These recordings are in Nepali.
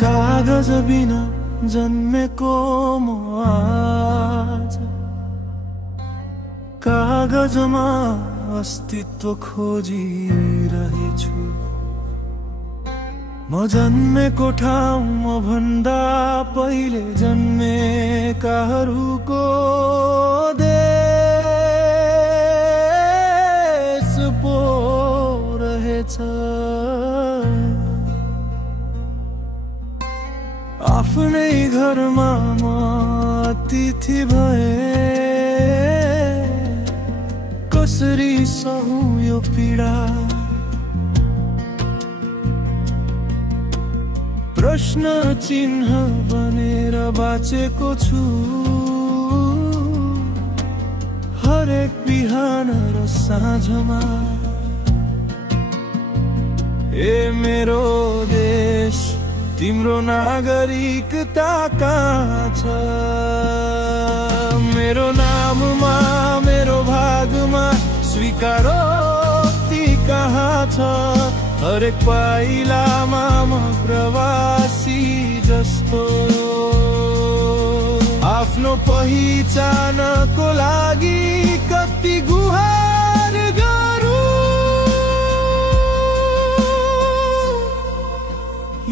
कागज बिना जन्मेको म आज कागजमा अस्तित्व खोजिरहेछु। म जन्मेको ठाउँ म भन्दा पहिले जन्मेकाहरूको देश पो रहेछ। आफ्नै घरमा म अतिथि भए कसरी सहु यो पीडा। प्रश्न चिन्ह बनेर बाँचेको छु हरेक बिहान र साँझमा। ए मेरो देश तिम्रो नागरिकता कहाँ छ? मेरो नाममा मेरो भागमा स्वीकारोक्ति कहाँ छ? हरेक पाइलामा म प्रवासी जस्तो आफ्नो पहिचानको लागि कति गुहार गरौँ।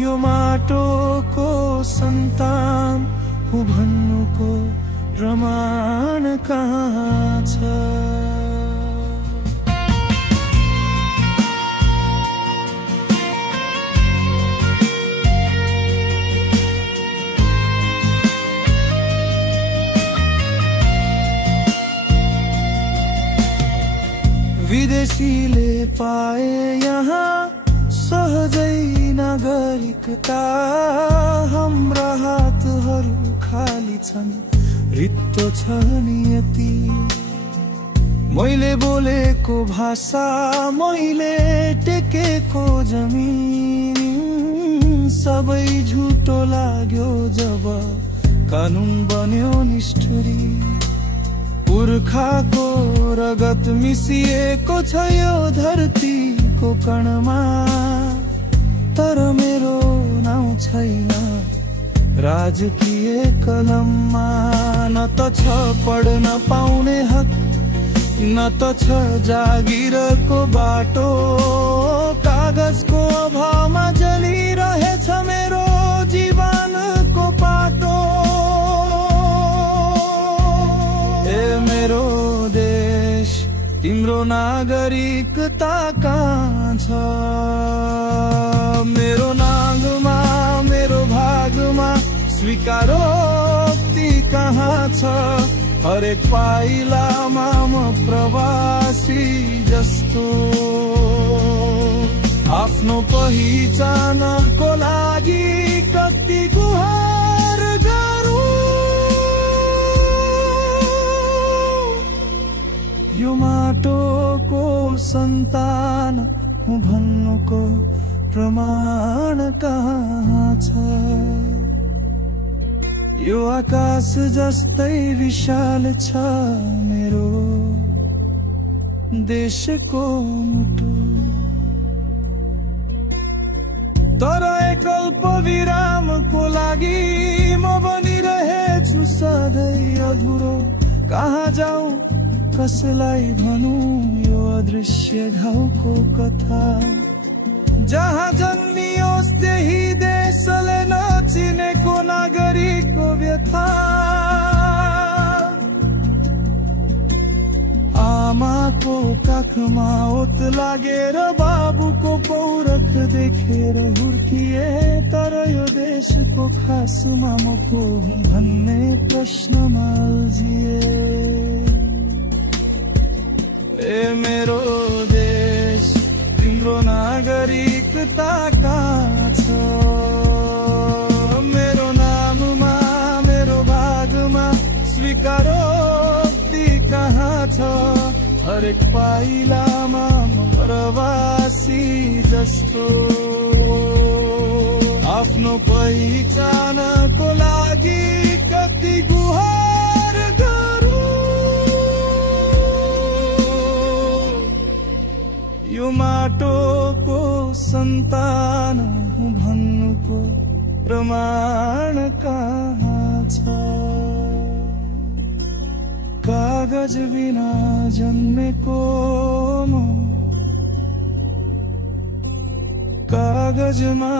यो माटोको सन्तान हो भन्नुको प्रमाण कहाँ छ? विदेशीले पाए यहाँ सहजै नागरिकता। हाम्रा हातहरू खाली छन् रित्तो छ नियति। मैले बोलेको भाषा मैले टेकेको जमिन सबै झुटो लाग्यो जब कानुन बन्यो निष्ठुरी। पुर्खाको रगत मिसिएको छ यो धरतीको कणमा। तर मेरो नाउँ छैन राजकीय कलममा। न त छ पढ्न पाउने हक न त छ जागिरको बाटो। कागजको अभावमा जलिरहेछ मेरो जीवनको पाटो। ए मेरो देश तिम्रो नागरिकता कहाँ छ? मेरो नागमा मेरो भागमा स्वीकारोक्ति कहाँ छ? हरेक पाइलामा म प्रवासी जस्तो आफ्नो पहिचानको लागि कति गुहार गरौँ। यो माटोको सन्तान हो भन्नुको प्रमाण कहाँ छ? यो आकाश जस्तै विशाल छ मेरो देशको मुटु। तर एकल्प विरामको लागि म बनिरहेछु सधैँ अधुरो। कहाँ जाऊँ कसलाई भनौँ यो अदृश्य घाउको कथा। जहाँ जन्मियोस् त्यही देशले नचिनेको नागरिकको व्यथा। आमाको काखमा ओत लागेर बाबुको पौरख देखेर हुर्किए। तर यो देशको खासमा म को हुँ भन्ने प्रश्नमा अल्झिए। ए मेरो देश तिम्रो नागरिकता कहाँ छ? मेरो नाममा मेरो भागमा स्वीकारोक्ति कहाँ छ? हरेक पाइलामा म प्रवासी जस्तो आफ्नो पहिचानको लागि कति गुहार यो माटोको सन्तान हुँ भन्नुको प्रमाण कहाँ छ? कागज बिना जन्मेको म कागजमा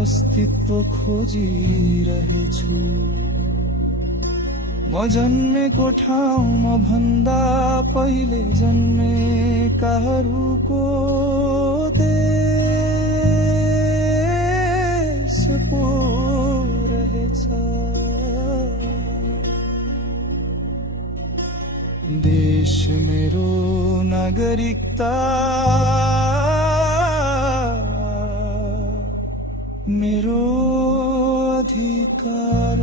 अस्तित्व खोजिरहेछु। म जन्मेको ठाउँमा भन्दा पहिले जन्मेकाहरूको देश पो रहेछ। देश मेरो नागरिकता मेरो अधिकार।